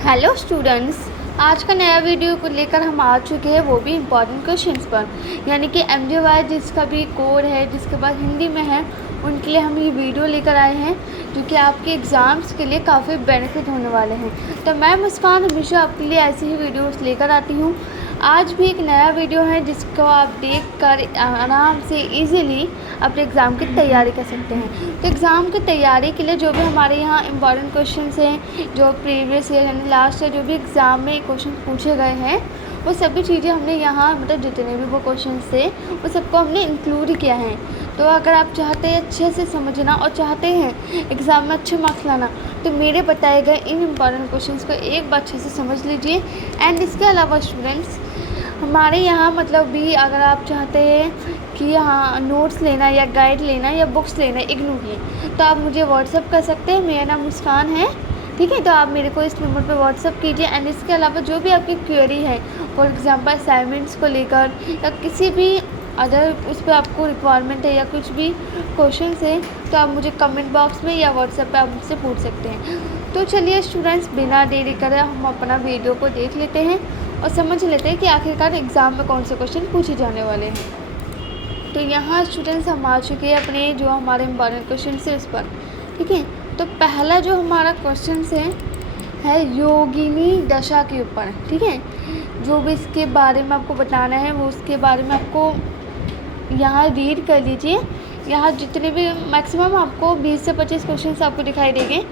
Hello students, आज का नया वीडियो को लेकर हम आ चुके हैं, वो भी इम्पॉर्टेंट क्वेश्चंस पर। यानी कि MDY जिसका भी कोड है, जिसके पास हिंदी में है, उनके लिए हम ये वीडियो लेकर आए हैं जो कि आपके एग्ज़ाम्स के लिए काफ़ी बेनिफिट होने वाले हैं। तो मैं मुस्कान हमेशा आपके लिए ऐसी ही वीडियोस लेकर आती हूँ। आज भी एक नया वीडियो है जिसको आप देखकर आराम से इजीली अपने एग्ज़ाम की तैयारी कर सकते हैं। तो एग्ज़ाम की तैयारी के लिए जो भी हमारे यहाँ इम्पॉर्टेंट क्वेश्चंस हैं, जो प्रीवियस ईयर यानी लास्ट ईयर जो भी एग्ज़ाम में क्वेश्चन पूछे गए हैं, वो सभी चीज़ें हमने यहाँ मतलब जितने भी वो क्वेश्चन थे वो सबको हमने इंक्लूड किया है। तो अगर आप चाहते हैं अच्छे से समझना और चाहते हैं एग्ज़ाम में अच्छे मार्क्स लाना, तो मेरे बताए गए इन इम्पॉर्टेंट क्वेश्चंस को एक बार अच्छे से समझ लीजिए। एंड इसके अलावा स्टूडेंट्स, हमारे यहाँ मतलब भी अगर आप चाहते हैं कि हाँ नोट्स लेना या गाइड लेना या बुक्स लेना इग्नू की, तो आप मुझे व्हाट्सअप कर सकते हैं। मेरा नाम मुस्कान है, ठीक है। तो आप मेरे को इस नंबर पे व्हाट्सअप कीजिए। एंड इसके अलावा जो भी आपकी क्वेरी है, फॉर एग्ज़ाम्पल असाइनमेंट्स को लेकर या किसी भी अदर उस पर आपको रिक्वायरमेंट है या कुछ भी क्वेश्चन है, तो आप मुझे कमेंट बॉक्स में या व्हाट्सएप पे आप मुझसे पूछ सकते हैं। तो चलिए स्टूडेंट्स, बिना देरी करे हम अपना वीडियो को देख लेते हैं और समझ लेते हैं कि आखिरकार एग्ज़ाम में कौन से क्वेश्चन पूछे जाने वाले हैं। तो यहाँ स्टूडेंट्स हम आ चुके हैं अपने जो हमारे इम्पॉर्टेंट क्वेश्चन है उस पर, ठीक है। तो पहला जो हमारा क्वेश्चन है योगिनी दशा के ऊपर, ठीक है। जो भी इसके बारे में आपको बताना है वो उसके बारे में आपको यहाँ रीड कर लीजिए। यहाँ जितने भी मैक्सिमम आपको 20 से 25 क्वेश्चन आपको दिखाई देंगे।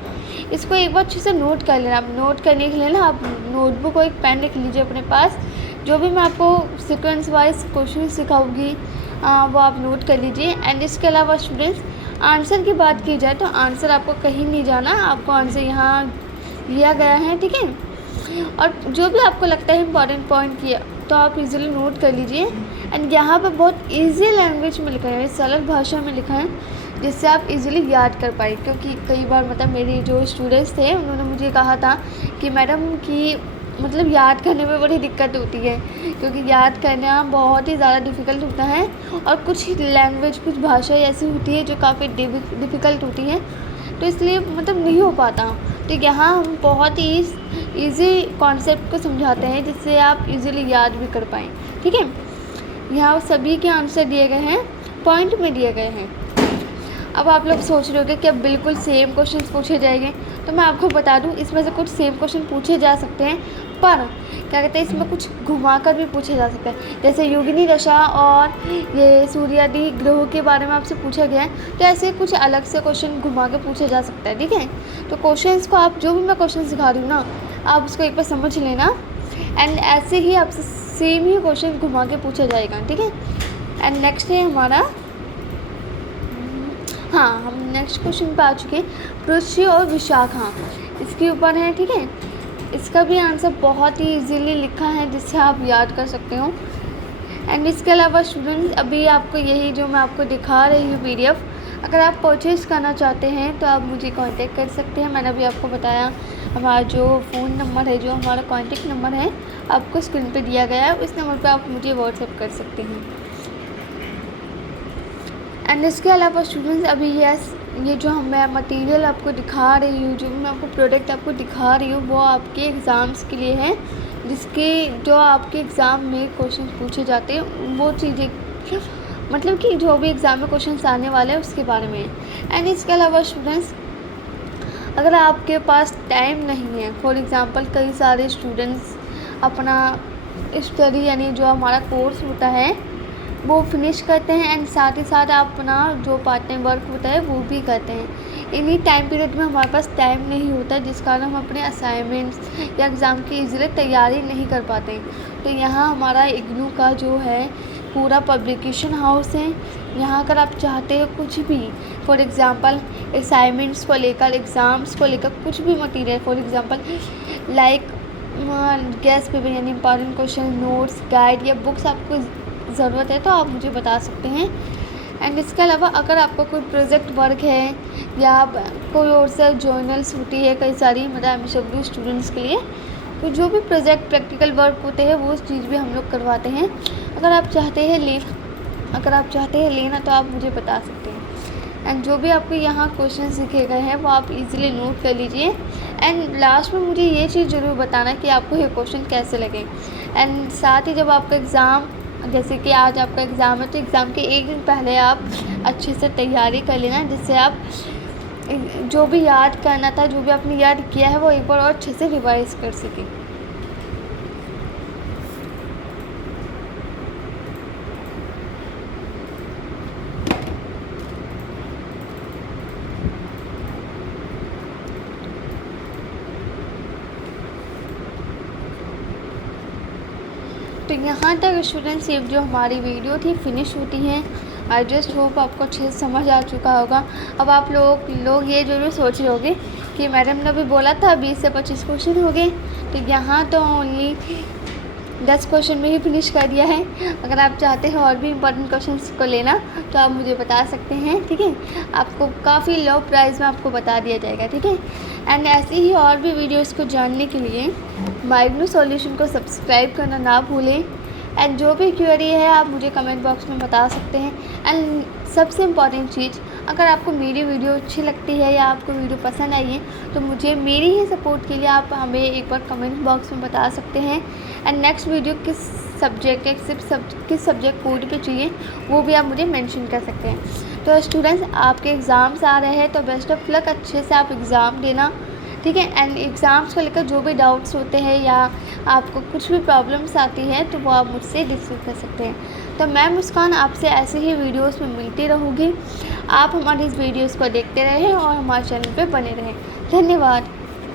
इसको एक बार अच्छे से नोट कर लेना। आप नोट करने के लिए ना आप नोटबुक और एक पेन रख लीजिए अपने पास। जो भी मैं आपको सीक्वेंस वाइज क्वेश्चन सिखाऊंगी वो आप नोट कर लीजिए। एंड इसके अलावा स्टूडेंट्स, आंसर की बात की जाए तो आंसर आपको कहीं नहीं जाना, आपको आंसर यहाँ लिया गया है, ठीक है। और जो भी आपको लगता है इम्पॉर्टेंट पॉइंट किया तो आप इजीली नोट कर लीजिए। एंड यहाँ पर बहुत इजी लैंग्वेज में लिखा है, सरल भाषा में लिखा है, जिससे आप इजीली याद कर पाए। क्योंकि कई बार मतलब मेरे जो स्टूडेंट्स थे उन्होंने मुझे कहा था कि मैडम कि मतलब याद करने में बड़ी दिक्कत होती है, क्योंकि याद करना बहुत ही ज़्यादा डिफ़िकल्ट होता है। और कुछ लैंग्वेज, कुछ भाषा ऐसी होती है जो काफ़ी डिफ़िकल्ट होती है, तो इसलिए मतलब नहीं हो पाता। तो यहाँ हम बहुत ही ईजी कॉन्सेप्ट को समझाते हैं जिससे आप इजीली याद भी कर पाएँ, ठीक है। यहाँ सभी के आंसर दिए गए हैं, पॉइंट में दिए गए हैं। अब आप लोग सोच रहे होंगे कि अब बिल्कुल सेम क्वेश्चन पूछे जाएंगे, तो मैं आपको बता दूं इसमें से कुछ सेम क्वेश्चन पूछे जा सकते हैं, पर क्या कहते हैं इसमें कुछ घुमाकर भी पूछे जा सकते हैं। जैसे योगिनी दशा और ये सूर्यादि ग्रहों के बारे में आपसे पूछा गया है, तो ऐसे कुछ अलग से क्वेश्चन घुमा के पूछे जा सकता है, ठीक है। तो क्वेश्चंस को आप जो भी मैं क्वेश्चन सिखा रही हूँ ना, आप उसको एक बार समझ लेना। एंड ऐसे ही आपसे सेम ही क्वेश्चन घुमा के पूछा जाएगा, ठीक है। एंड नेक्स्ट है हमारा, हाँ हम नेक्स्ट क्वेश्चन पे आ चुके हैं, पुष्य और विशाखा, इसके ऊपर है, ठीक है। इसका भी आंसर बहुत ही इजीली लिखा है जिससे आप याद कर सकते हो। एंड इसके अलावा स्टूडेंट्स, अभी आपको यही जो मैं आपको दिखा रही हूँ PDF, अगर आप परचेज़ करना चाहते हैं तो आप मुझे कांटेक्ट कर सकते हैं। मैंने अभी आपको बताया हमारा जो फ़ोन नंबर है, जो हमारा कांटेक्ट नंबर है, आपको स्क्रीन पे दिया गया है, उस नंबर पे आप मुझे व्हाट्सएप कर सकते हैं। एंड इसके अलावा स्टूडेंट्स, अभी ये जो मैं मटेरियल आपको दिखा रही हूँ, जो मैं आपको प्रोडक्ट आपको दिखा रही हूँ, वो आपके एग्ज़ाम्स के लिए है, जिसके जो आपके एग्ज़ाम में क्वेश्चन पूछे जाते हैं, वो चीज़ें मतलब कि जो भी एग्ज़ाम में क्वेश्चन आने वाले हैं उसके बारे में। एंड इसके अलावा स्टूडेंट्स, अगर आपके पास टाइम नहीं है, फॉर एग्ज़ाम्पल कई सारे स्टूडेंट्स अपना स्टडी यानी जो हमारा कोर्स होता है वो फिनिश करते हैं, एंड साथ ही साथ आप अपना जो पार्ट टाइम वर्क होता है वो भी करते हैं। इन्हीं टाइम पीरियड में हमारे पास टाइम नहीं होता, जिस कारण हम अपने असाइनमेंट्स या एग्ज़ाम की इजीली तैयारी नहीं कर पाते। तो यहाँ हमारा इग्नू का जो है पूरा पब्लिकेशन हाउस है। यहाँ अगर आप चाहते हो कुछ भी, फॉर एग्ज़ाम्पल असाइनमेंट्स को लेकर, एग्ज़ाम्स को लेकर कुछ भी material, for example like guest paper यानी इंपॉर्टेंट क्वेश्चन, नोट्स, गाइड या बुक्स आपको ज़रूरत है तो आप मुझे बता सकते हैं। एंड इसके अलावा अगर आपको कोई प्रोजेक्ट वर्क है या कोई और सा जर्नल्स होती है कई सारी, मतलब MSW स्टूडेंट्स के लिए, तो जो भी प्रोजेक्ट प्रैक्टिकल वर्क होते हैं वो चीज़ भी हम लोग करवाते हैं। अगर आप चाहते हैं लेना तो आप मुझे बता सकते हैं। एंड जो भी आपको यहाँ क्वेश्चन सीखे गए हैं वो आप इजीली नोट कर लीजिए। एंड लास्ट में मुझे ये चीज़ ज़रूर बताना कि आपको ये क्वेश्चन कैसे लगे। एंड साथ ही जब आपका एग्ज़ाम, जैसे कि आज आपका एग्ज़ाम है, तो एग्ज़ाम के एक दिन पहले आप अच्छे से तैयारी कर लेना, जिससे आप जो भी याद करना था, जो भी आपने याद किया है, वो एक बार और अच्छे से रिवाइज़ कर सकें। तो यहाँ तक स्टूडेंट्स ये जो हमारी वीडियो थी फिनिश होती है। आई जस्ट होप आपको अच्छे से समझ आ चुका होगा। अब आप लोग ये ज़रूर सोच रहे होंगे कि मैडम ने भी बोला था 20 से 25 क्वेश्चन हो गए, तो यहाँ तो ओनली 10 क्वेश्चन में ही फिनिश कर दिया है। अगर आप चाहते हैं और भी इम्पोर्टेंट क्वेश्चंस को लेना तो आप मुझे बता सकते हैं, ठीक है। आपको काफ़ी लो प्राइस में आपको बता दिया जाएगा, ठीक है। एंड ऐसे ही और भी वीडियोस को जानने के लिए माइग्नू सॉल्यूशन को सब्सक्राइब करना ना भूलें। एंड जो भी क्वेरी है आप मुझे कमेंट बॉक्स में बता सकते हैं। एंड सबसे इम्पॉर्टेंट चीज़, अगर आपको मेरी वीडियो अच्छी लगती है या आपको वीडियो पसंद आई है तो मुझे मेरी ही सपोर्ट के लिए आप हमें एक बार कमेंट बॉक्स में बता सकते हैं। एंड नेक्स्ट वीडियो किस सब्जेक्ट है, किस सब्जेक्ट कोड पे चाहिए, वो भी आप मुझे मेंशन कर सकते हैं। तो स्टूडेंट्स, आपके एग्ज़ाम्स आ रहे हैं तो बेस्ट ऑफ लक, अच्छे से आप एग्ज़ाम देना, ठीक है। एंड एग्ज़ाम्स को लेकर जो भी डाउट्स होते हैं या आपको कुछ भी प्रॉब्लम्स आती है तो वो आप मुझसे डिस्कस कर सकते हैं। तो मैं मुस्कान आपसे ऐसे ही वीडियोस में मिलती रहूँगी। आप हमारी इस वीडियोस को देखते रहें और हमारे चैनल पे बने रहें। धन्यवाद।